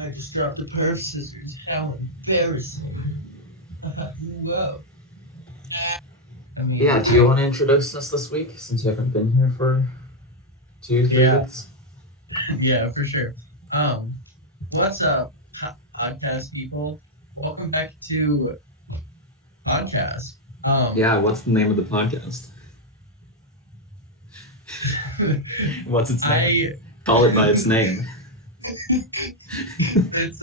I just dropped a pair of scissors. How embarrassing. Whoa. I Yeah, mean, do you want to introduce us this week since you haven't been here for 3 yeah, weeks? yeah, for sure. Um, what's up, podcast people? Welcome back to podcast. Um, Yeah, what's the name of the podcast? What's its name? I, Call it by its name. it's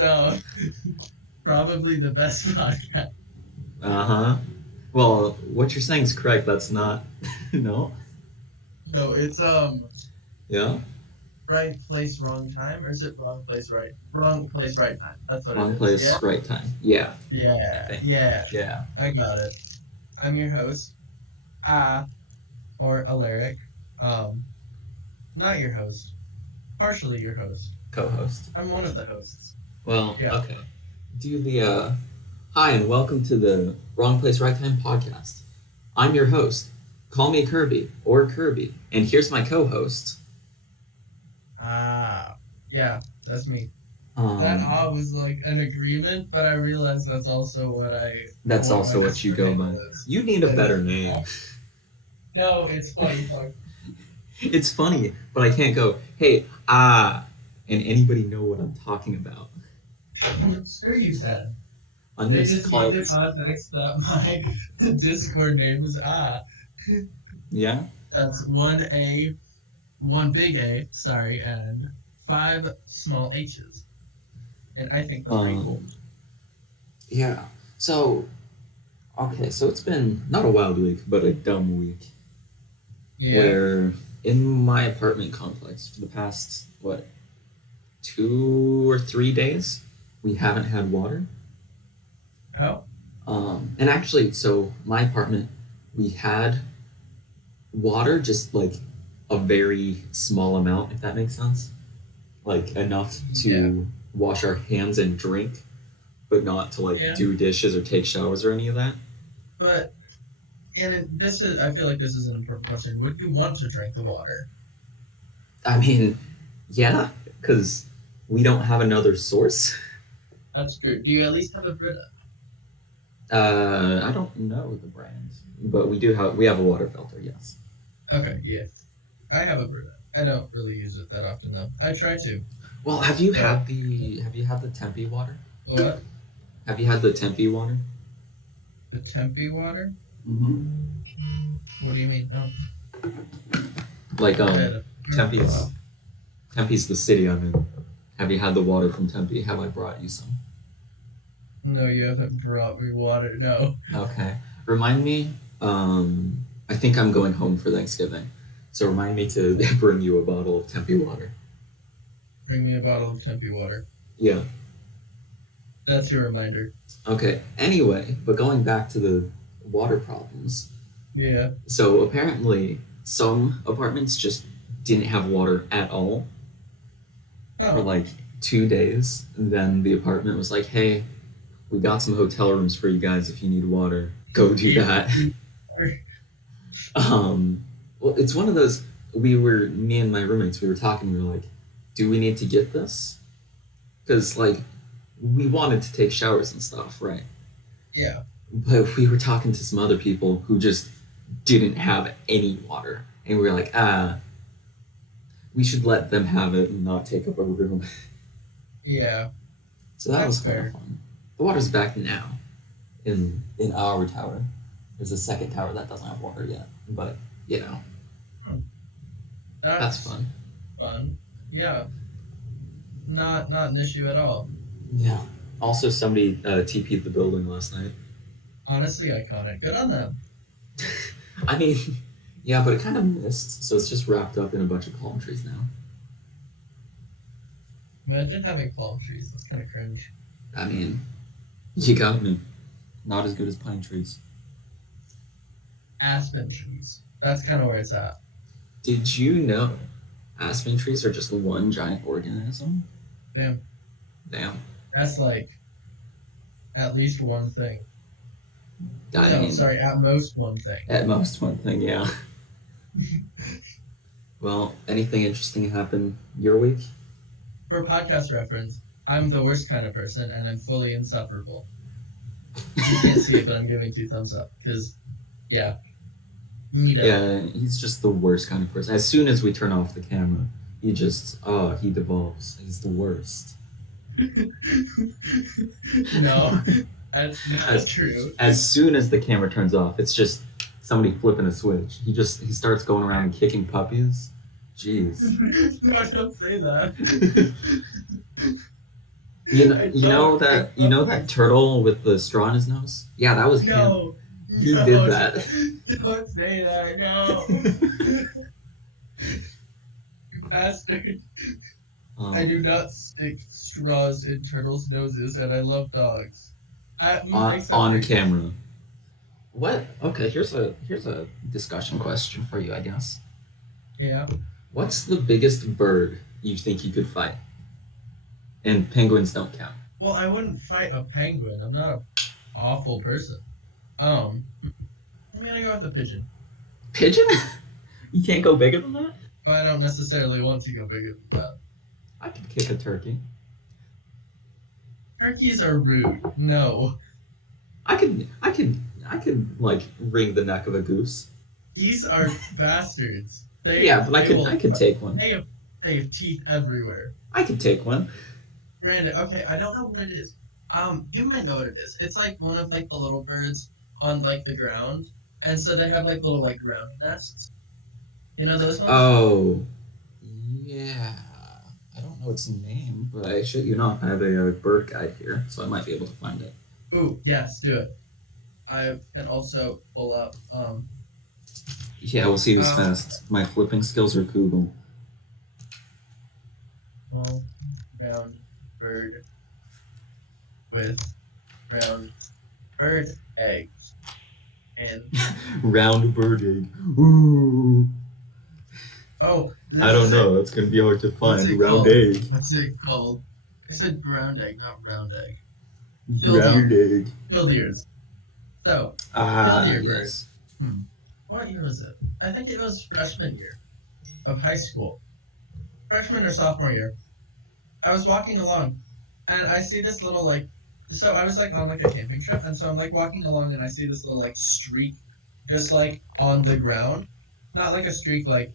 probably the best podcast. Uh huh. Well, what you're saying is correct. That's not. No? No, it's Yeah? right place, wrong time, or is it wrong place, right time? That's what it Wrong is. Yeah, place, right time. Yeah, I yeah, think. yeah. Yeah. I got it. I'm your host, ah, or Alaric. Um, not your host, partially your host. Co host. I'm one of the hosts. Well, Yeah. okay. Do the. Hi, and welcome to the Wrong Place, Right Time podcast. I'm your host. Call me Kirby or Kirby. And here's my co host. Ah, yeah, that's me. That Um, was like an agreement, but I realized that's what my also what you Discord go handle by. is. You need a And better then, name. no, it's funny. Fuck. It's funny, but I can't go, hey, and anybody know what I'm talking about. Sure you can. I'm They gonna just call need it the this. context that my Discord name is ah. Yeah. That's one big A, sorry, and five small H's. And I think that's pretty cool. Um. Yeah. So okay. So it's been not a wild week, but a dumb week. Yeah. Where in my apartment complex for the past 2 or 3 days we haven't had water. Oh, And actually, so my apartment we had water, just like a very small amount, if that makes sense. Like enough yeah. to wash our hands and drink, but not to like Yeah. do dishes or take showers or any of that. But I feel like this is an important question. Would you want to drink the water? I mean, yeah, because we don't have another source. That's true. Do you at least have a Brita? I don't know the brand, but we have a water filter. Yes. Okay, yeah. I have a Brita. I don't really use it that often though. I try to. Well, But have you had the Tempe water? what? Have you had the Tempe water? The Tempe water? Mm-hmm. What do you mean? Oh, Like I had a Tempe's Tempe's the city I'm in. Have you had the water from Tempe? Have I brought you some? No, you haven't brought me water. No. Okay. Remind me. I think I'm going home for Thanksgiving, so remind me to bring you a bottle of Tempe water. Bring me a bottle of Tempe water. Yeah. That's your reminder. Okay. Anyway, but going back to the water problems. Yeah. So apparently, some apartments just didn't have water at all for Oh. like 2 days. And then the apartment was like, "Hey, we got some hotel rooms for you guys if you need water. Go do that." Well, it's one of those. Me and my roommates, we were talking. We were like, "Do we need to get this?" Because like, we wanted to take showers and stuff, right? Yeah. But we were talking to some other people who just didn't have any water, and we were like, we should let them have it and not take up a room. Yeah. So that That's was kind of fair. fun. The water's back now in our tower. There's a second tower that doesn't have water yet, but you know Hmm. that's That's fun. fun. Yeah. Not an issue at all. Yeah. Also, somebody TP'd the building last night. Honestly, iconic. Good on them. I mean, yeah, but it kind of missed, so it's just wrapped up in a bunch of palm trees now. Imagine having palm trees. That's kind of cringe. I mean, you got me. Not as good as pine trees. Aspen trees. That's kind of where it's at. Did you know aspen trees are just one giant organism? Damn. Damn. That's like at least one thing. I No, mean, sorry, at most one thing. at most one thing, yeah. Well, anything interesting happen your week? For podcast reference, I'm the worst kind of person, and I'm fully insufferable. You can't see it, but I'm giving two thumbs up because, yeah, neato. Yeah, he's just the worst kind of person. As soon as we turn off the camera, he devolves. He's the worst. No, that's not As true. as soon as the camera turns off, it's just somebody flipping a switch. He starts going around and kicking puppies. Jeez. No, don't say that. I I You love know that puppies. turtle with the straw in his nose? Yeah, that was him. No, He did no, that. don't say that. No, you bastard. I do um, not stick straws in turtles' noses, and I love dogs. Except on turkeys. camera. What? Okay, here's a discussion question for you, I guess. Yeah. What's the biggest bird you think you could fight? And penguins don't count. Well, I wouldn't fight a penguin. I'm not an awful person. I'm gonna go with a pigeon. Pigeon? You can't go bigger than that? But I don't necessarily want to go bigger than that. I could kick a turkey. Turkeys are rude. No. I could like wring the neck of a goose. These are bastards. They Yeah, but they I will could take one. they have they have teeth everywhere. I could take one. Granted, okay, I don't know what it is. You might know what it is. It's like one of like the little birds on like the ground, and so they have like little like ground nests. You know those ones? Oh, yeah. I don't know its name, but I shit you not, I have a bird guide here, so I might be able to find it. Ooh, yes, do it. I can also pull up Yeah, we'll see who's um fast. My flipping skills are Google. small round bird with round bird eggs and Round bird egg. Ooh. oh, I this don't is it. know. That's gonna be hard to What's find. it Round called? egg. What's it called? I said ground egg, not round egg. Ground Killdeer. egg. Killdeers. So, Ah, killdeer bird. yes. Hmm. What year was it? I think it was freshman year of high school. Freshman or sophomore year. I was walking along and I see this little like so I was like on like a camping trip and so I'm like walking along and I see this little like streak just like on the ground. Not like a streak like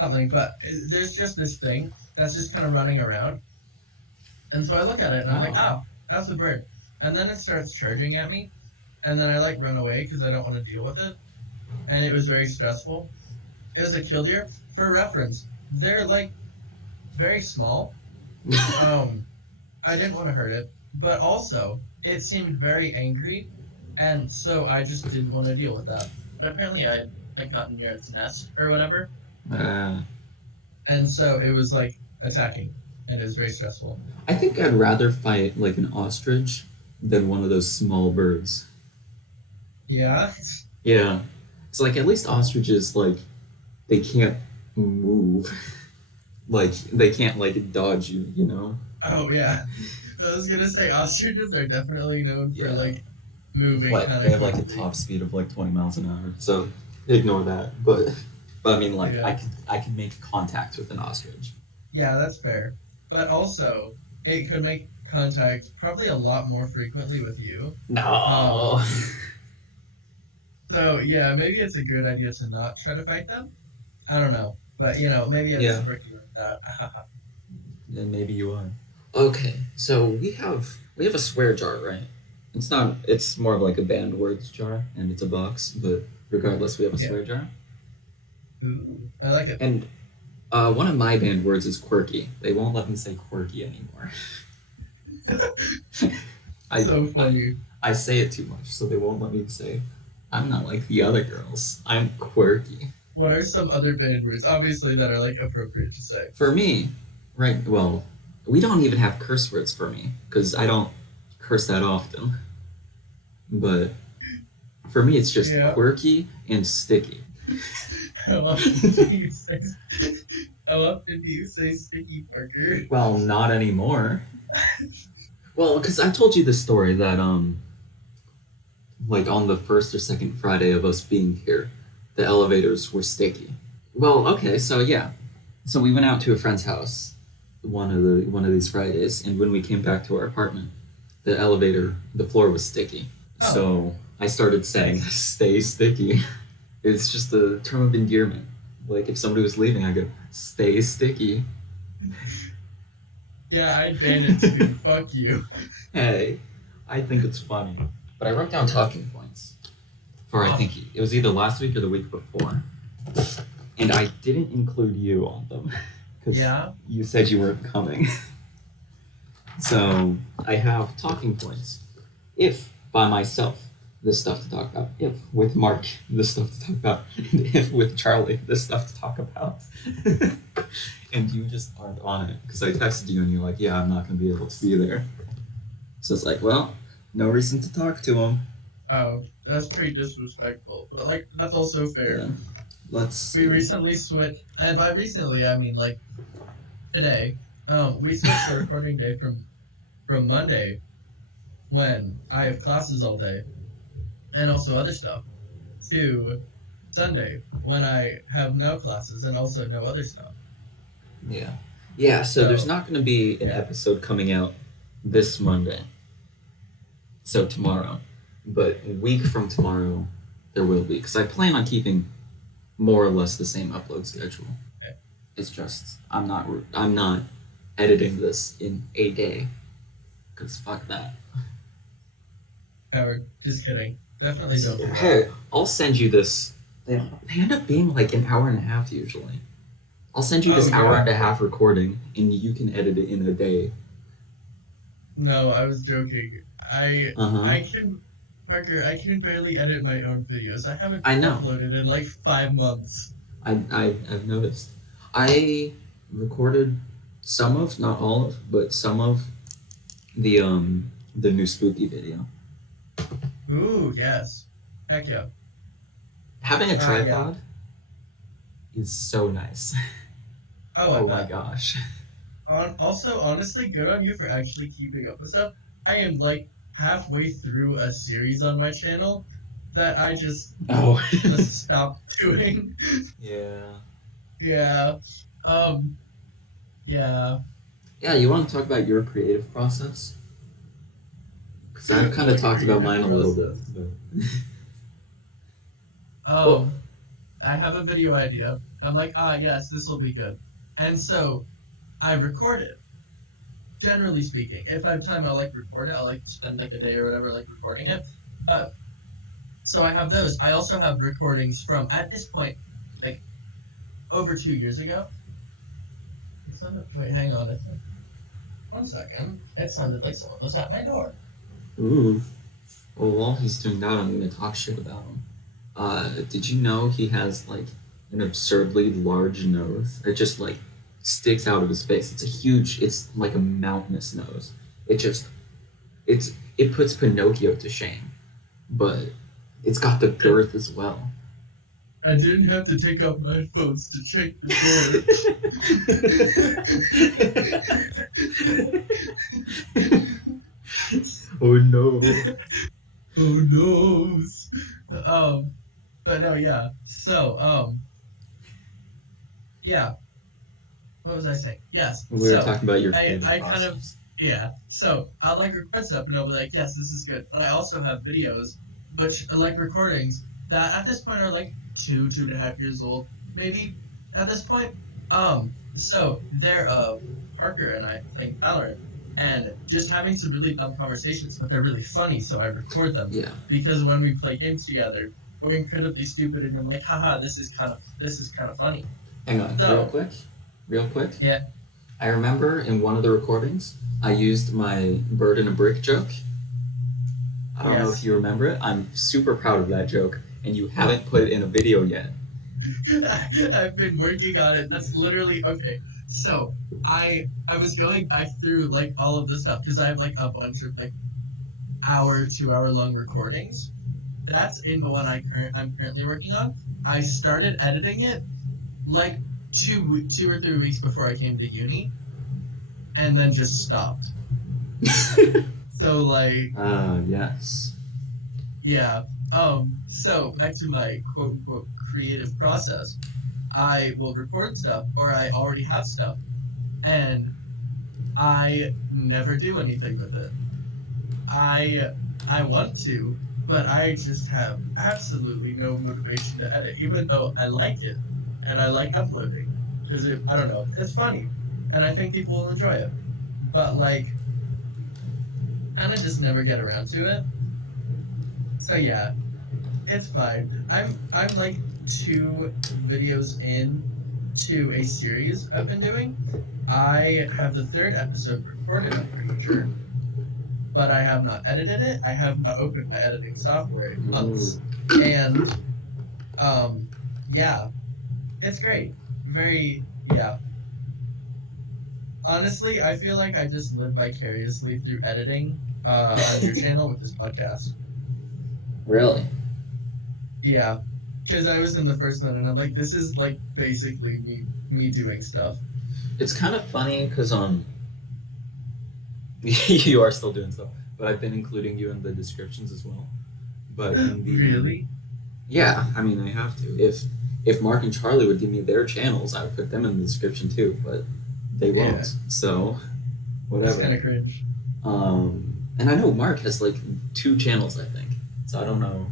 something, but there's just this thing that's just kind of running around. And so I look at it and I'm like, Oh. oh, that's a bird. And then it starts charging at me. And then I like run away because I don't want to deal with it. And it was very stressful. It was a killdeer. For reference, they're like very small. Um, I didn't want to hurt it, but also it seemed very angry, and so I just didn't want to deal with that. But apparently I had gotten near its nest or whatever, uh, and so it was like attacking, and it was very stressful. I think I'd rather fight like an ostrich than one of those small birds. Yeah. Yeah. It's like at least ostriches like they can't move. Like they can't like dodge you, you know? Oh yeah. I was gonna say ostriches are definitely known for Yeah. like moving What kind they of have like a quickly. top speed of like 20 miles an hour. So ignore that. But I mean like Yeah. I could make contact with an ostrich. Yeah, that's fair. But also, it could make contact probably a lot more frequently with you. Um, No. so yeah, maybe it's a good idea to not try to fight them. I don't know, but maybe I'm Yeah. just bricky like that. Then maybe you are. Okay, so we have a swear jar, right? It's not. It's more of like a banned words jar, and it's a box. But regardless, we have a Yeah, swear jar. ooh, I like it. And one of my banned words is quirky. They won't let me say quirky anymore. I, So I funny. I say it too much, so they won't let me say. I'm not like the other girls. I'm quirky. What are some other banned words, obviously, that are like appropriate to say? For me, right? Well, we don't even have curse words for me because I don't curse that often. But for me, it's just Yeah. quirky and sticky. How often do you say? How often do you say sticky Parker? Well, not anymore. Well, because I told you the story that like on the first or second Friday of us being here, the elevators were sticky. Well, okay, so yeah, so we went out to a friend's house, one of these Fridays, and when we came back to our apartment, the floor was sticky. Oh. So I started saying, Nice. "Stay sticky." It's just a term of endearment. Like if somebody was leaving, I go, "Stay sticky." Yeah, I'd ban it too. Fuck you. Hey, I think it's funny. But I wrote down talking points for I Oh. think it was either last week or the week before, and I didn't include you on them because Yeah. you said you weren't coming. So I have talking points. If by myself, this stuff to talk about. If with Marc, this stuff to talk about. And if with Charlie, this stuff to talk about. And you just aren't on it because I texted you and you're like, "Yeah, I'm not going to be able to be there." So it's like, well, no reason to talk to him. Oh, that's pretty disrespectful. But like, that's also fair. Yeah. Let's. We recently switched, and by recently I mean like today. We switched the recording day from Monday when I have classes all day and also other stuff to Sunday when I have no classes and also no other stuff. Yeah. Yeah, so there's So not going to be an yeah. episode coming out this Monday. So tomorrow. But a week from tomorrow, there will be. Because I plan on keeping more or less the same upload schedule. Okay. It's just, I'm not editing this in a day. Because fuck that. Howard, just kidding. Definitely don't do that. Hey, I'll send you this. They end up being like an hour and a half usually. I'll send you this Oh, hour yeah. and a half recording, and you can edit it in a day. No, I was joking. Uh-huh. I can, Parker, I can barely edit my own videos. I haven't I know. uploaded in like 5 months. I've noticed. I recorded some of, not all of, but some of the new spooky video. Ooh, yes. Heck yeah. Having a Yeah. tripod is so nice. Oh, I Oh my bet. gosh. Also, honestly, good on you for actually keeping up with stuff. I am like halfway through a series on my channel that I just Oh. stopped doing. Yeah. Yeah. Um, yeah. Yeah, you want to talk about your creative process? Because I've kind of talked about mine a little bit. But... Um, I have a video idea. I'm like, yes, this will be good. And so I record it. Generally speaking, if I have time, I'll like record it. I'll like spend like a day or whatever like recording it. So I have those. I also have recordings from at this point, like over 2 years ago. Wait, hang on. 1 second. It sounded like someone was at my door. Ooh. Well, while he's doing that, I'm going to talk shit about him. Did you know he has like an absurdly large nose? It just like sticks out of his face. It's like a mountainous nose. It puts Pinocchio to shame, but it's got the girth as well. I didn't have to take out my phones to check the door. Oh no. Oh no. But no, yeah. So, yeah. What was I saying? Yes. We were talking about your creative I process. kind of, yeah. So I like record stuff and I'll be like, yes, this is good. But I also have videos, which are like recordings that at this point are like 2.5 years old, maybe at this point. So they're Parker and I playing Alaric and just having some really dumb conversations, but they're really funny, so I record them. Yeah. Because when we play games together, we're incredibly stupid, and I'm like, haha, this is kind of funny. Hang on, So, real quick. Yeah. I remember in one of the recordings, I used my bird in a brick joke. I don't know if you remember it. I'm super proud of that joke, and you haven't put it in a video yet. I've been working on it. That's literally okay. So I was going back through like all of the stuff because I have like a bunch of like 2 hour long recordings. That's in the one I'm currently working on. I started editing it like 2 or 3 weeks before I came to uni, and then just stopped. So like. Yes. Yeah. So back to my quote unquote creative process. I will record stuff or I already have stuff and I never do anything with it. I I want to, but I just have absolutely no motivation to edit, even though I like it and I like uploading because I don't know, it's funny, and I think people will enjoy it. But like, kind of just never get around to it. So yeah, it's fine. I'm like 2 videos in to a series I've been doing. I have the third episode recorded, I'm pretty sure, but I have not edited it. I have not opened my editing software in Ooh. months. And um yeah, it's great. Very yeah. Honestly, I feel like I just live vicariously through editing on your channel with this podcast. Really? Yeah. Because I was in the first one and I'm like, this is like basically me doing stuff. It's kind of funny because you are still doing stuff, but I've been including you in the descriptions as well. But in the Really? yeah, I mean I have to. If Mark and Charlie would give me their channels, I would put them in the description too. But they Yeah. won't. So It's whatever. kind of cringe. And I know Mark has like 2 channels, I think. So I don't know.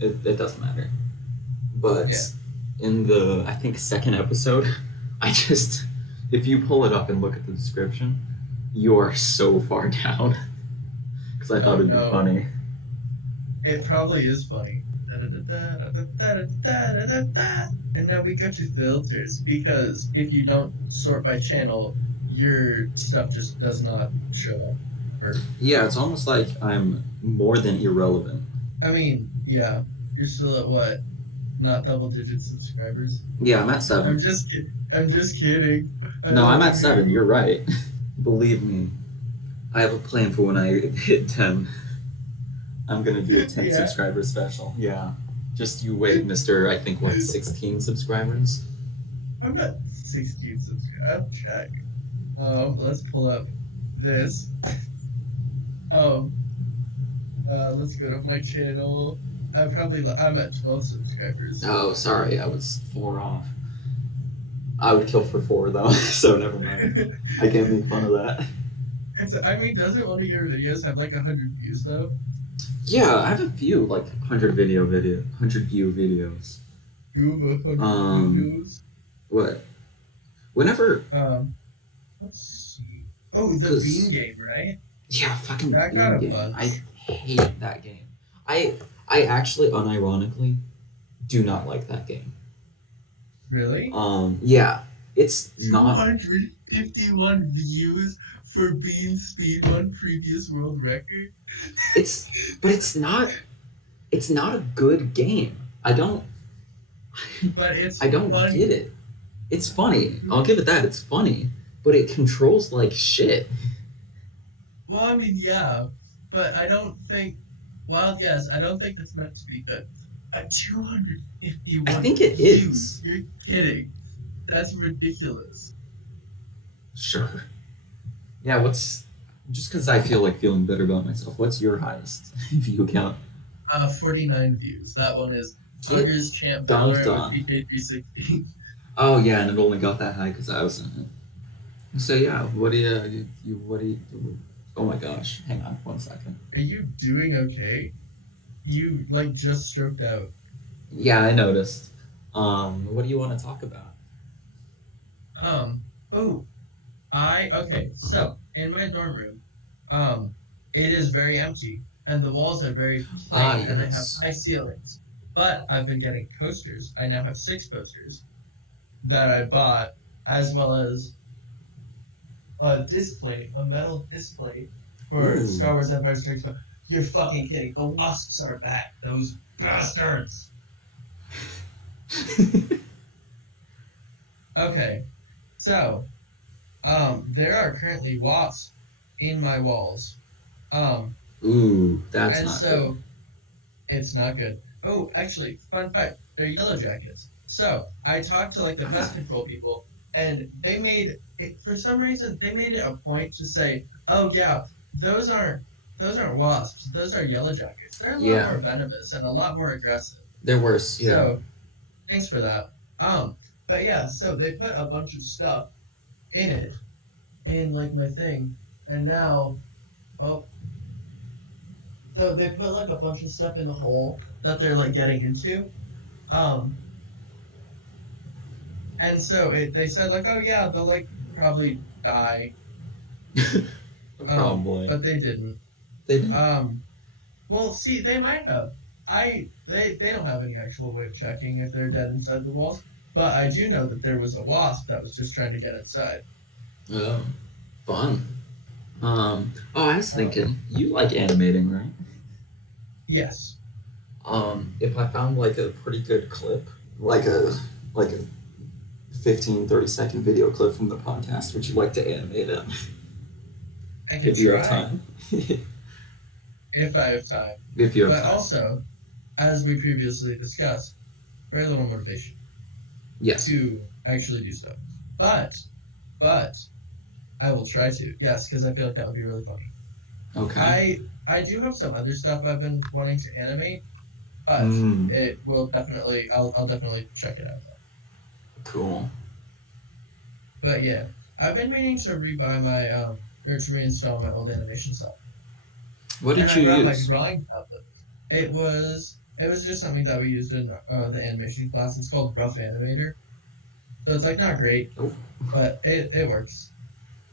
It doesn't matter. But Yeah. in the I think second episode, I just if you pull it up and look at the description, you are so far down because I thought Oh it'd be no. funny. It probably is funny. And now we go to filters because if you don't sort by channel, your stuff just does not show up. Or Yeah, it's almost like I'm more than irrelevant. I mean, yeah, you're still at what? Not double digit subscribers. Yeah, I'm at 7. I'm just kidding. I No, I'm love at 7. you. You're right. Believe me, I have a plan for when I hit 10. I'm gonna do a 10 Yeah. subscriber special. Yeah. Just you wait, Mister. I think what 16 subscribers. I'm not 16 subscribers. I'll check. Let's pull up this. Um, let's go to my channel. I'm at 12 subscribers. Oh, sorry, I was 4 off. I would kill for 4 though, so never mind. I can't make fun of that. I mean, doesn't one of your videos have like 100 views though? Yeah, I have a few like 100 view videos. You have 100 Um, videos. what? Whenever, Um, let's see. Oh, the cause Bean game, right? yeah, fucking That got Bean a game. buzz. I hate that game. I actually, unironically, do not like that game. Really? Yeah, it's not. 251 views for Bean Speed One previous world record. But it's not. It's not a good game. I don't. But it's I don't funny. get it. It's funny. I'll give it that. It's funny, but it controls like shit. Well, I mean, yeah, but I don't think. Wild guess. I don't think it's meant to be good. At 251 I think it views. is. You're kidding. That's ridiculous. Sure. Yeah. What's just because I feel like feeling better about myself? What's your highest view count? 49 views. That one is Get Huggers Champ dunked Valorant on. with PK360. Oh yeah, and it only got that high because I was in it. So yeah, what do you do? Oh my gosh, hang on 1 second. Are you doing okay? You like just stroked out. Yeah, I noticed. What do you want to talk about? Um. Oh, okay. So in my dorm room, um, it is very empty, and the walls are very Ah, plain, and I have yes. high ceilings. But I've been getting posters. I now have 6 posters that I bought, as well as a metal display for Ooh. Star Wars Empire Strikes Back. You're fucking kidding. The wasps are back. Those bastards. Okay, so there are currently wasps in my walls. Um, Ooh, that's and not so it's not good. Oh, actually, fun fact: they're yellow jackets. So I talked to like the pest control people, and they made it for some reason they made it a point to say, "Oh yeah, those aren't wasps. Those are yellow jackets. They're a lot Yeah. more venomous and a lot more aggressive." They're worse. Yeah. So thanks for that. But yeah, so they put a bunch of stuff in it, in like my thing, and now, well, so they put like a bunch of stuff in the hole that they're like getting into, um, and so they said like, oh yeah, they'll like probably die, Probably. but they didn't. They didn't. Um, well, see, they might have. They don't have any actual way of checking if they're dead inside the walls, but I do know that there was a wasp that was just trying to get inside. Oh, fun. I was Um, thinking, you like animating, right? yes. If I found like a pretty good clip, like a 15-30 second video clip from the podcast, would you like to animate it? I can If you have try time. if I have time. If you have But time. also, as we previously discussed, very little motivation Yes. to actually do so. But I will try to. Yes, because I feel like that would be really funny. Okay. I do have some other stuff I've been wanting to animate, but Mm, it will definitely I'll definitely check it out. cool. But yeah, I've been meaning to rebuy my or to reinstall my old animation stuff. What And did I you brought my use? drawing tablet. It was just something that we used in the animation class. It's called Rough Animator. So it's like not great, Oh, but it works.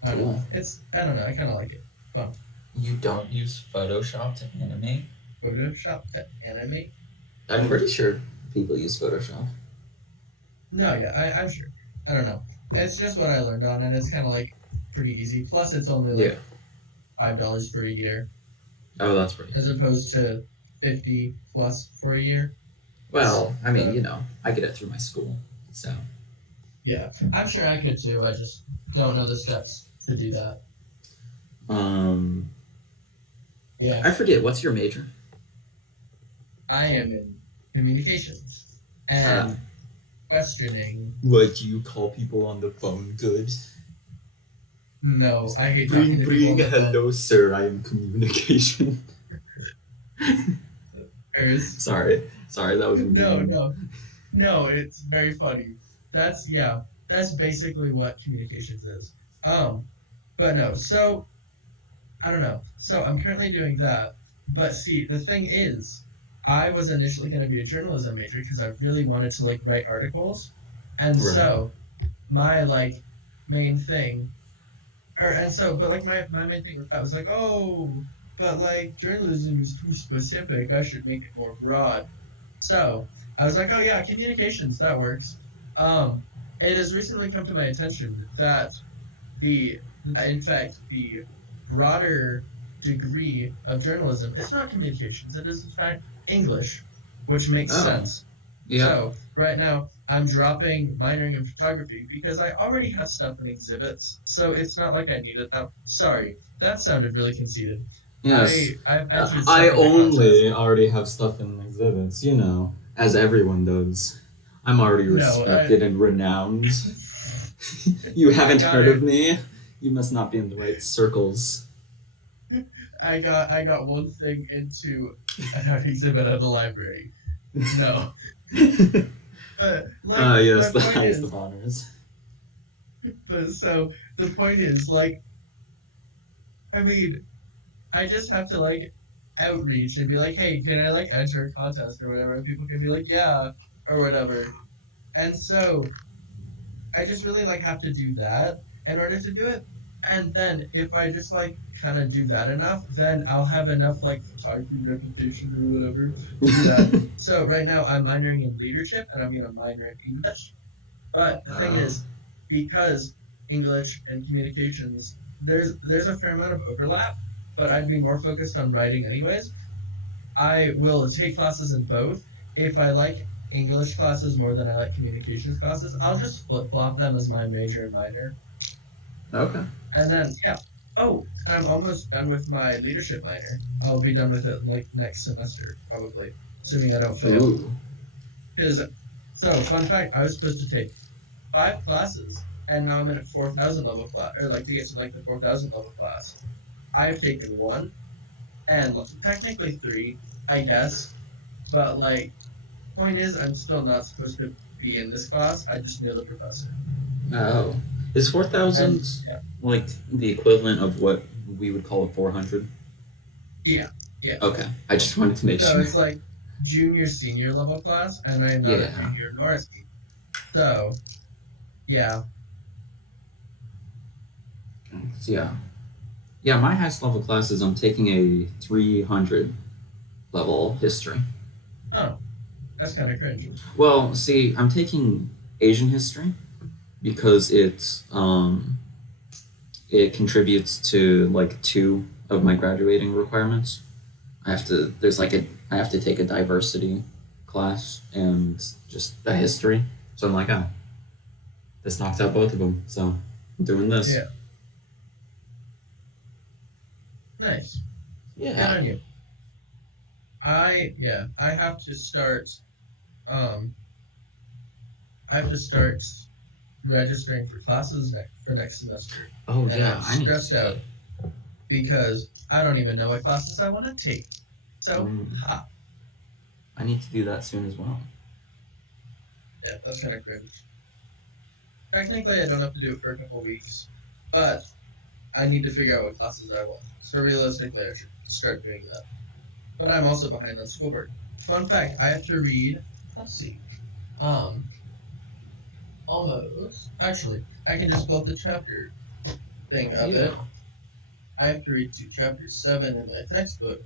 I don't know. cool. I don't know. I kind of like it. Fun. You don't use Photoshop to animate? Photoshop to animate? I'm pretty sure people use Photoshop. No, yeah, I'm sure. I don't know. It's just what I learned on, and it's kind of like pretty easy. Plus, it's only Yeah. like $5 for a year, Oh, that's pretty as good. opposed to 50 plus for a year. Well, I mean, So, you know, I get it through my school, so. yeah, I'm sure I could too. I just don't know the steps to do that. Yeah, I forget, what's your major? I am in communications and questioning. Like, do you call people on the phone good? No, I hate talking to people on the phone. Hello, sir, I am communication. Sorry, that was mean. No, it's very funny. That's basically what communications is. But no, so I don't know. So I'm currently doing that. But see, the thing is, I was initially going to be a journalism major because I really wanted to like write articles. And Right. so my like main thing but like my main thing with that was like, oh, but like journalism is too specific. I should make it more broad. So I was like, oh yeah, communications, that works. Um, it has recently come to my attention that in fact, the broader degree of journalism is not communications. It is in fact English, which makes Oh, sense. yeah. So right now I'm dropping minoring in photography because I already have stuff in exhibits. So it's not like I need it. Oh, sorry, that sounded really conceited. Yes. I've entered I stuff in the contest. only already have stuff in exhibits, you know, as everyone does. I'm already No, respected and renowned. You haven't got heard it. of me? You must not be in the right circles. I got one thing into an art exhibit at the library. No. Yes, My the point highest is, of honors. but so the point is, like, I mean, I just have to like outreach and be like, hey, can I like enter a contest or whatever? And people can be like, yeah, or whatever. And so I just really like have to do that in order to do it. And then if I just like kind of do that enough, then I'll have enough like photography reputation or whatever to do that. So right now I'm minoring in leadership and I'm gonna minor in English. But the thing is, because English and communications, there's a fair amount of overlap, but I'd be more focused on writing anyways. I will take classes in both. If I like English classes more than I like communications classes, I'll just flip flop them as my major and minor. Okay. And then yeah. Oh, and I'm almost done with my leadership minor. I'll be done with it like next semester, probably, assuming I don't fail. Ooh. Because fun fact, I was supposed to take 5 classes, and now I'm in a 4,000 level class, or like to get to like the 4,000 level class. I've taken one, and technically 3, I guess. But like, point is, I'm still not supposed to be in this class. I just know the professor. Oh. Is 4,000 And yeah, like the equivalent of what we would call a 400? Yeah, yeah. Okay, I just wanted to make So sure. it's like junior, senior level class, and I am not a Yeah. junior nor a senior. So, yeah. So yeah. Yeah, my highest level classes, I'm taking a 300 level history. Oh, that's kind of cringe. Well, see, I'm taking Asian history because it contributes to like two of my graduating requirements. I have to take a diversity class and just a history. So I'm like, this knocks out both of them. So I'm doing this. Yeah, nice. Good Yeah. on you. I have to start. Um, I have to start registering for classes for next semester, Oh and yeah, I'm I need to stressed do that. out because I don't even know what classes I want to take. So, Mm, ha, I need to do that soon as well. yeah, that's kind of cringe. Technically, I don't have to do it for a couple weeks, but I need to figure out what classes I want. So realistically, I should start doing that. But I'm also behind on schoolwork. Fun fact: I have to read. Let's see. Um, almost. Actually, I can just pull up the chapter thing of Yeah. it. I have to read to chapter 7 in my textbook.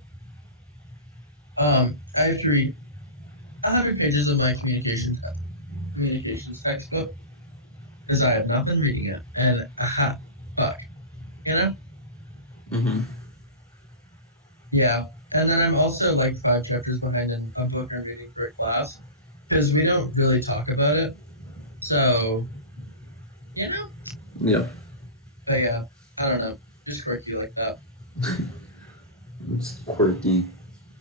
I have to read 100 pages of my communications textbook because I have not been reading it. And aha, fuck, you know? Mm-hmm. Yeah. And then I'm also like 5 chapters behind in a book I'm reading for a class because we don't really talk about it. So, you know? Yep. But yeah, I don't know. Just quirky like that. It's quirky.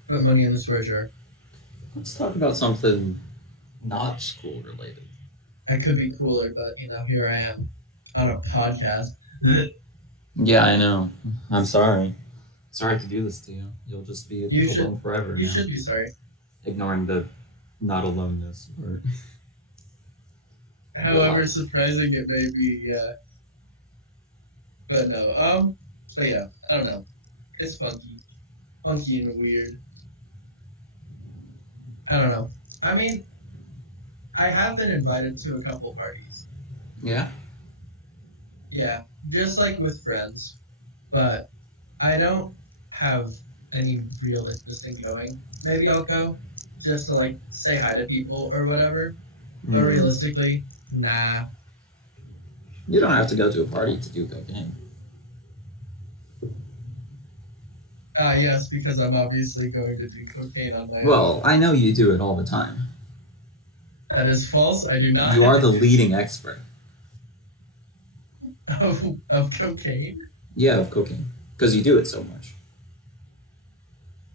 Put money in the storage jar. Let's talk about something not school related. I could be cooler, but here I am on a podcast. Yeah, I know. I'm sorry. Sorry to do this to you. You'll just be You alone should forever you now. should be sorry. Ignoring the not aloneness or However relax. surprising it may be, yeah. But no, so yeah, I don't know. It's funky. Funky and weird. I don't know. I mean, I have been invited to a couple parties. Yeah? Yeah, just like with friends. But I don't have any real interest in going. Maybe I'll go just to like say hi to people or whatever. But Mm. realistically, nah. You don't have to go to a party to do cocaine. Yes, because I'm obviously going to do cocaine on my own. Well, I know you do it all the time. That is false. I do not. You are the leading expert. Of cocaine? Yeah, of cocaine. Because you do it so much.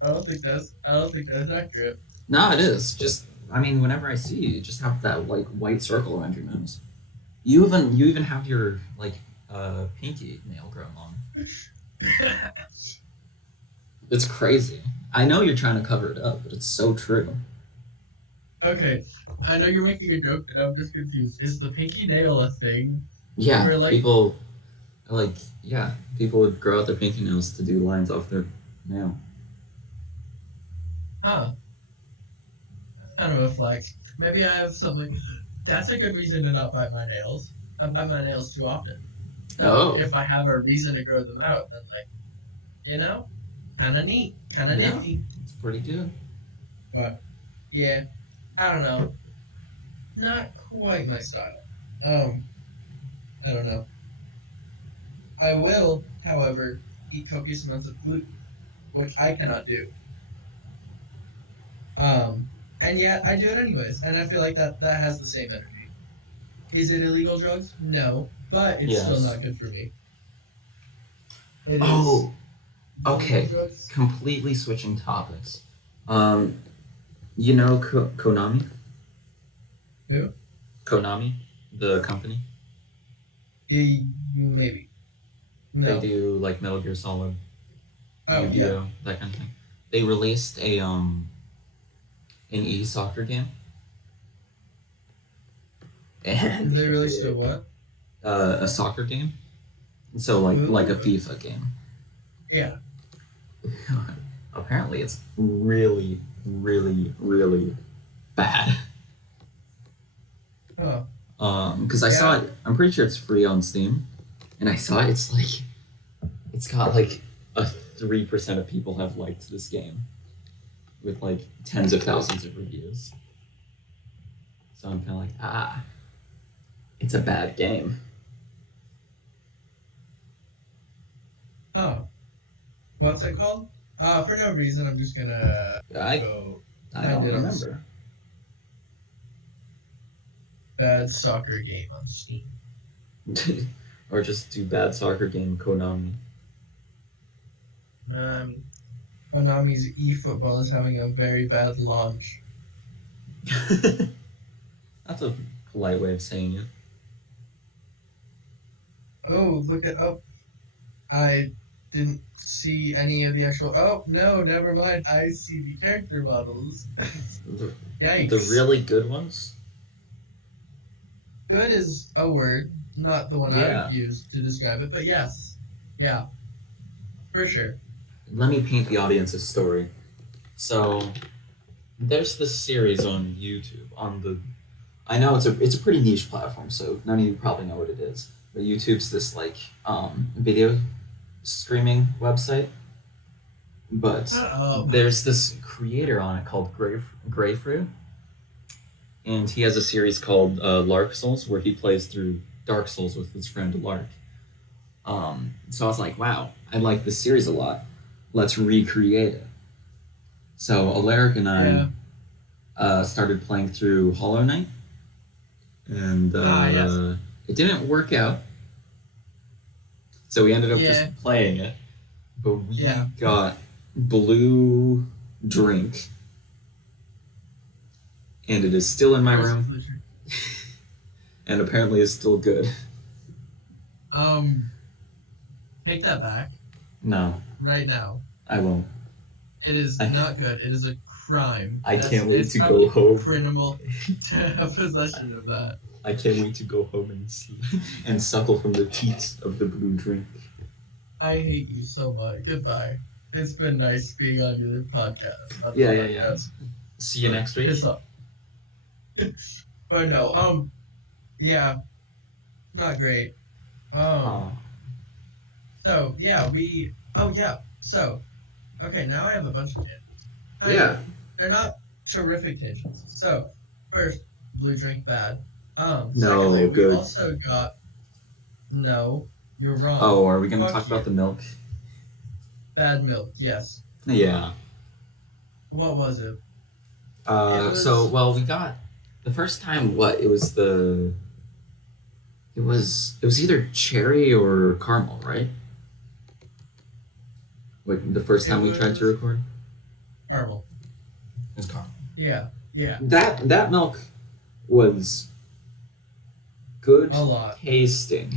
I don't think that's accurate. No, it is. Just, I mean, whenever I see you, you just have that, like, white circle around your nose. You even have your, like, pinky nail grown long. It's crazy. I know you're trying to cover it up, but it's so true. Okay, I know you're making a joke, and I'm just confused. Is the pinky nail a thing? Yeah, Where like, people, like, yeah, people would grow out their pinky nails to do lines off their nail. huh? That's kind of a flex. Maybe I have something. That's a good reason to not bite my nails. I bite my nails too often. So Oh, if I have a reason to grow them out, then like, you know, kind of neat, kind of yeah, nifty. it's pretty good. But yeah, I don't know. Not quite my style. Um, I don't know. I will, however, eat copious amounts of gluten, which I cannot do. And yet I do it anyways, and I feel like that has the same energy. Is it illegal drugs? No, but it's still Yes. not good for me. It is Oh, illegal okay. drugs. Completely switching topics. Um, you know Konami? Who? Konami, the company. Maybe. They No. do like Metal Gear Solid, Oh yeah. Yu-Gi-Oh, that kind of thing. They released an e-soccer game, and They released a what? a soccer game So like a Ooh. FIFA game. Yeah. Apparently, it's really, really, really bad. Oh. Because I saw it. I'm pretty sure it's free on Steam, and I saw it. It's got like a 3% of people have liked this game, with like tens of thousands of reviews. So I'm kind of like, it's a bad game. Oh. What's it called? For no reason, I'm just gonna I go I find don't it on remember. bad soccer game on Steam. Or just do bad soccer game Konami. Konami's eFootball is having a very bad launch. That's a polite way of saying it. Oh, look at I didn't see any of the actual. Oh no, never mind. I see the character models. The Yikes. really good ones. Good is a word, not the one I Yeah. would use to describe it, but yes. Yeah, for sure. Let me paint the audience a story. So there's this series on YouTube I know it's a pretty niche platform, so none of you probably know what it is. But YouTube's this like video streaming website. But Uh-oh. there's this creator on it called Greyfruit, and he has a series called Lark Souls where he plays through Dark Souls with his friend Alaric. So I was like, wow, I like this series a lot. Let's recreate it. So Alaric and I started playing through Hollow Knight, and Yes. it didn't work out. So we ended up Yeah. just playing it, but we Yeah. got blue drink, and it is still in my room, and apparently is still good. Take that back No, right now. I won't. It is not good. It is a crime. I can't wait it's to probably go home. criminal to have possession of that. I can't wait to go home and suckle from the teats of the blue drink. I hate you so much. Goodbye. It's been nice being on your podcast. Yeah. See you next week. Piss off. But no, yeah, not great. So yeah, so okay, now I have a bunch of tangents. They're not terrific tangents. So first, blue drink bad. Secondly, good. we also got no, you're wrong. Oh, are we gonna Fuck talk about you. the milk? Bad milk, yes. Yeah. What was it? So we got the first time. What it was It was either cherry or caramel, right? Wait, the first time we tried to record. Caramel. It's caramel. Yeah. That milk was good A lot. tasting.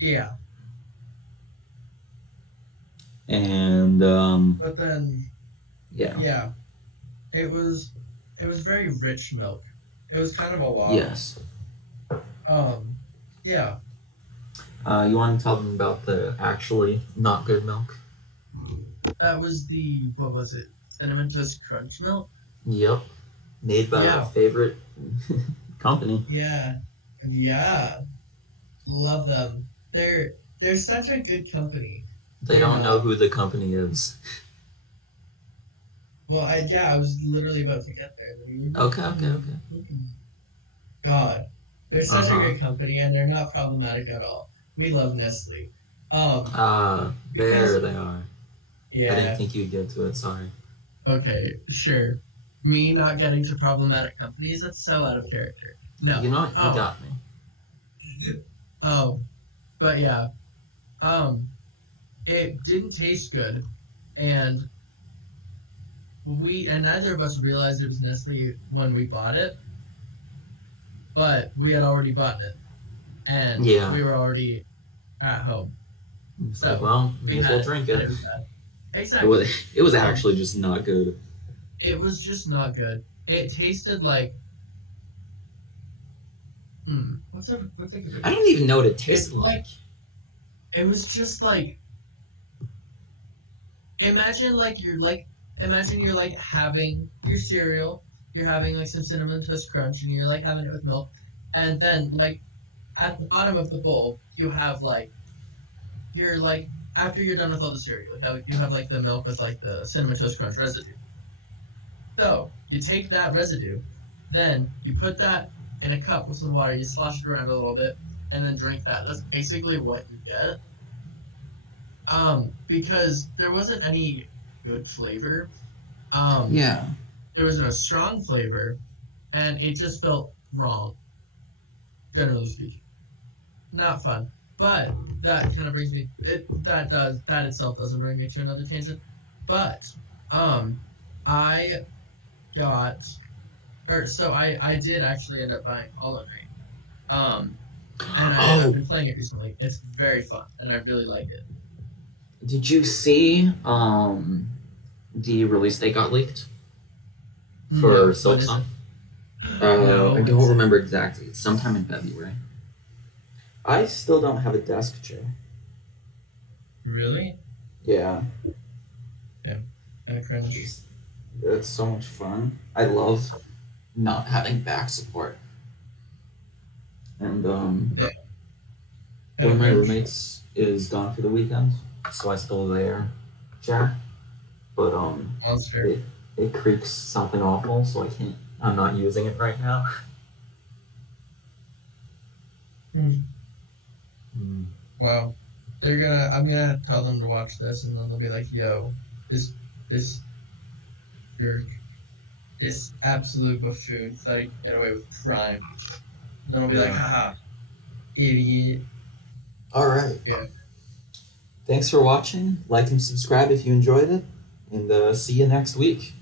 Yeah. And But then yeah. It was very rich milk. It was kind of a lot. Yes. Yeah. You want to tell them about the actually not good milk? That was what was it? Cinnamon Toast Crunch milk? Yep. Made by my favorite company. Yeah. Love them. They're such a good company. They don't know who the company is. Well, I was literally about to get there. Okay. God. They're such a great company, and they're not problematic at all. We love Nestle. There they are. Yeah. I didn't think you'd get to it, sorry. Okay, sure. Me not getting to problematic companies, that's so out of character. No. You know what? You got me. But yeah. It didn't taste good, and neither of us realized it was Nestle when we bought it, but we had already bought it, and we were already at home. So, well, may as well drink it. It was bad. Exactly. It was actually just not good. It was just not good. It tasted like what's a good I don't even know what it tasted like. it was just like imagine like you're like having your cereal, you're having like some cinnamon toast crunch, and you're like having it with milk, and then like at the bottom of the bowl you have like you're like after you're done with all the cereal, you have like the milk with like the cinnamon toast crunch residue. So you take that residue, then you put that in a cup with some water, you slosh it around a little bit, and then drink that. That's basically what you get. Because there wasn't any good flavor. Um, Yeah. there wasn't a strong flavor, and it just felt wrong, generally speaking. Not fun. But that kind of brings me that itself doesn't bring me to another tangent. But um I got or so I did actually end up buying Hollow Knight. And I've Oh, been playing it recently. It's very fun and I really like it. did you see the release date got leaked for No, when is Silksong? it? No, I when don't is it? remember exactly. It's sometime in February. I still don't have a desk chair. Really? Yeah, Yeah. Kind of cringe. it's so much fun. I love not having back support. And Yeah. one Kind of of my cringe. roommates is gone for the weekend, so I stole their chair. But Monster. it creaks something awful, so I can't. I'm not using it right now. Hmm. Mm. Wow. I'm gonna tell them to watch this and then they'll be like, yo, this jerk, this absolute buffoon thought he could get away with crime. Then I'll be like, Yeah. haha, idiot. All right. Yeah. Thanks for watching. Like and subscribe if you enjoyed it, and see you next week.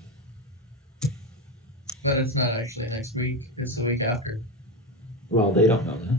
But it's not actually next week. It's the week after. Well, they don't know that.